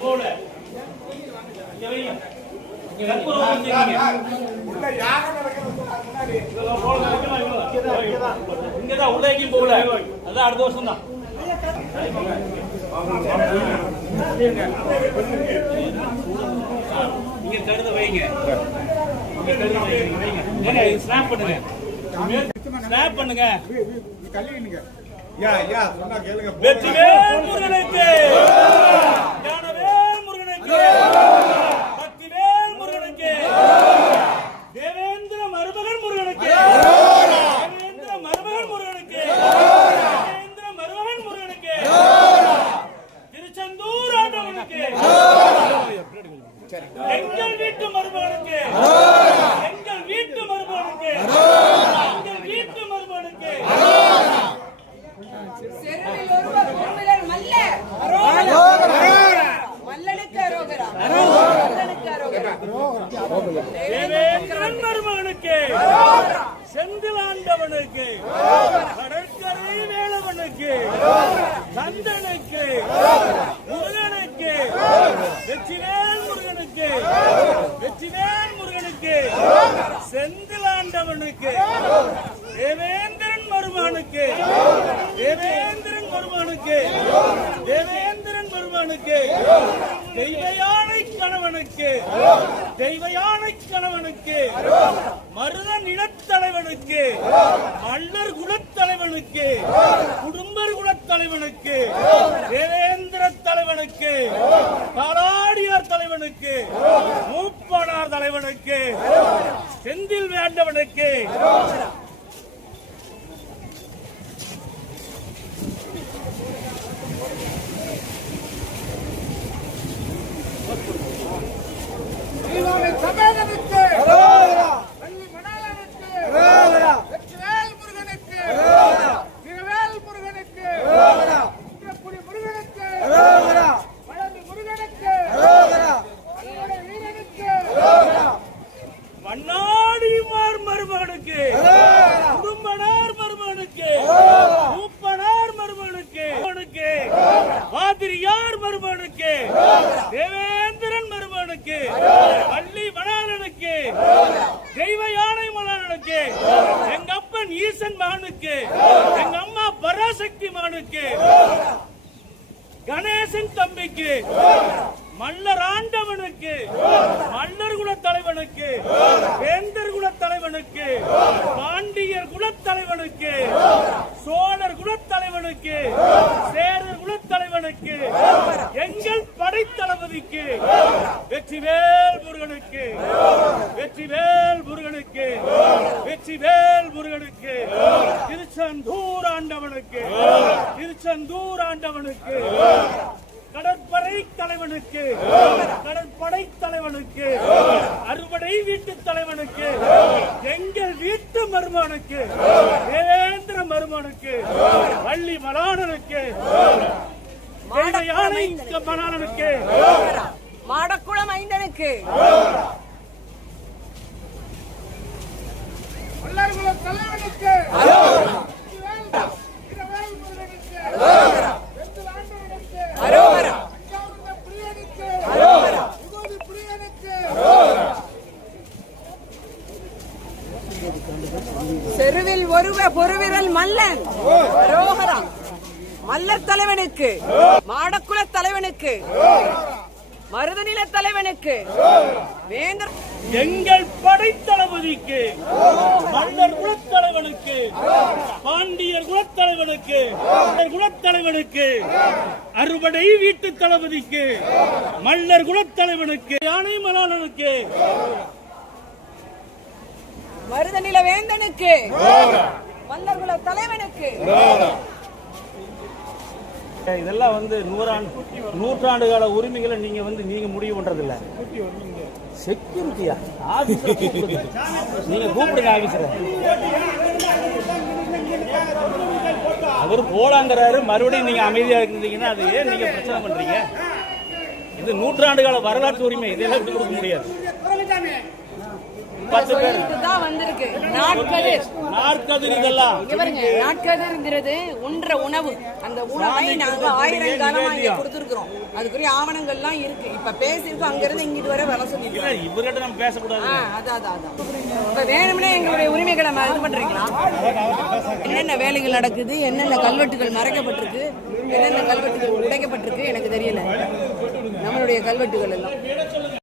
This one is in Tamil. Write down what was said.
போல. இங்கதான், உள்ள எங்கேயும் போகல. அதான் அடுத்த வருஷம் தான். நீங்க கருத வைங்க. ஸ்னாப் பண்ணுங்க. ஸ்னாப் பண்ணுங்க. யா யா சொன்னா கேளுங்க. வெற்றிவேல் முருகனுக்கு ஞானவேல் முருகனுக்கு சக்திவேல் முருகனுக்கு தேவேந்திர மருமகன் முருகனுக்கு தேவேந்திர மருமகன் முருகனுக்கு தேவேந்திர மருமகன் முருகனுக்கு திருச்செந்தூர் ஆண்டவனுக்கு எங்கள் வீட்டு மருமகனுக்கு எங்கள் வீட்டு மருமகனுக்கு எங்கள் வீட்டு மருமகனுக்கு செருவில் ஒருவர் பொருளிலர் மல்ல. மல்லனுக்கு அரோகரா. மல்லனுக்கு அரோகரா. தேவேந்திரன் செந்தில் ஆண்டவனுக்கு கடற்கரை வேளவனுக்கு கந்தனுக்கு முருகனுக்கு. வெற்றிவேல் முருகனுக்கு. வெற்றிவேல் முருகனுக்கு. செந்தில் ஆண்டவனுக்கு தேவேந்திரன் மருமகனுக்கு தேவேந்திரன் மருமகனுக்கு கணவனுக்கு. தெய்வ யானை கணவனுக்கு. தெய்வ யானை கணவனுக்கு. மருத நிலத்தலைவனுக்கு மன்னர் குலத்தலைவனுக்கு குடும்பர் குலத்தலைவனுக்கு தேவேந்திர தலைவனுக்கு. காலாடியார் தலைவனுக்கு. மூப்பனார் தலைவனுக்கு. செந்தில் வேண்டவனுக்கு சமேதனுக்கு வள்ளி மணாளனுக்கு வெற்றிவேல் முருகனுக்கு திருவேல் முருகனுக்கு குடி முருகனுக்கு பழனி முருகனுக்கு அறுவடை வீரனுக்கு மண்ணாடிமார் மருமகனுக்கு குடும்பனார் மருமகனுக்கு மூப்பனார் மருமகனுக்கு மருமகனுக்கு பாதிரியார் மருமகனுக்கு தேவேந்திரன் மருமகனுக்கு பள்ளி மலரனுக்கு தெய்வ யானை மலரனுக்கு எங்க அப்பன் ஈசன் மகனுக்கு எங்க அம்மா பராசக்தி மகனுக்கு கணேசன் தம்பிக்கு. மல்லர் ஆண்டவனுக்கு. மல்லர் குல தலைவனுக்கு வேந்தர் குல தலைவனுக்கு பாண்டியர் குல தலைவனுக்கு சோழர் குல தலைவனுக்கு சேரர் குல தலைவனுக்கு எங்கள் படைத்தளபதிக்கு வெற்றிவேல் முருகனுக்கு வெற்றிவேல் முருகனுக்கு வெற்றிவேல் முருகனுக்கு திருச்செந்தூர் ஆண்டவனுக்கு திருச்செந்தூர் ஆண்டவனுக்கு கடற்படை தலைவனுக்கு கடற்படை தலைவனுக்கு அறுபடை வீட்டு தலைவனுக்கு எங்கள் வீட்டு மருமகனுக்கு தேவேந்திர மருமகனுக்கு வள்ளி மலானனுக்கு மாடக்குளம் ஐந்தனுக்கு. மல்லர்குல தலைவனுக்கு. செருவில் ஒருவ பொருவிரல் மல்லன். அரோகரா. மல்லர் தலைவனுக்கு மாடக்குல தலைவனுக்கு மருதநில தலைவனுக்கு வேந்தர் எங்கள் படைத்தளபதிக்கு மன்னர் குலத்தலைவனுக்கு பாண்டியர் குலத்தலைவனுக்கு குலத்தலைவனுக்கு அறுபடை வீட்டு தளபதிக்கு மல்லர் குலத்தலைவனுக்கு யானை மலாளனுக்கு மருதநில வேந்தனுக்கு மல்லர்குல தலைவனுக்கு இதெல்லாம் வந்து நூறாண்டு நூற்றாண்டு கால உரிமைகளை நீங்க வந்து நீங்க முடிவு பண்றதில்ல. செக்யூரிட்டியா ஆபீசர் நீங்க கூப்பிடுங்க ஆபீசர் அவர் போலாங்கிறாரு. மறுபடியும் நீங்க அமைதியா இருந்தீங்கன்னா அது ஏன் நீங்க பிரச்சனை பண்றீங்க? இது நூற்றாண்டு கால வரலாற்று உரிமை. இதெல்லாம் விட்டு கொடுக்க முடியாது. பத்து பேர். தான் வந்திருக்கு. நாட்கதிர். நாற்கதிர் இதெல்லாம். இங்க பாருங்க நாட்கதிர்ங்கிறது உண்ற உணவு. அந்த உணவை நாங்க ஆயிரம் காலமா இங்க கொடுத்துருக்கிறோம். அதுக்குரிய ஆவணங்கள்லாம் இருக்கு. இப்ப பேசியிருக்கோம் அங்க இருந்து இங்கிட்டு வர வர சொல்லிருக்கோம் இவர்கிட்ட நம்ம பேசக்கூடாது. அதான், அதான், அதான். இப்ப வேணும்னே எங்களுடைய உரிமைகளை இது பண்றீங்களா? என்னென்ன வேலைகள் நடக்குது? என்னென்ன கல்வெட்டுகள் மறைக்கப்பட்டிருக்கு? என்னென்ன கல்வெட்டுகள் உடைக்கப்பட்டிருக்கு? எனக்கு தெரியல. நம்மளுடைய கல்வெட்டுகள் எல்லாம்.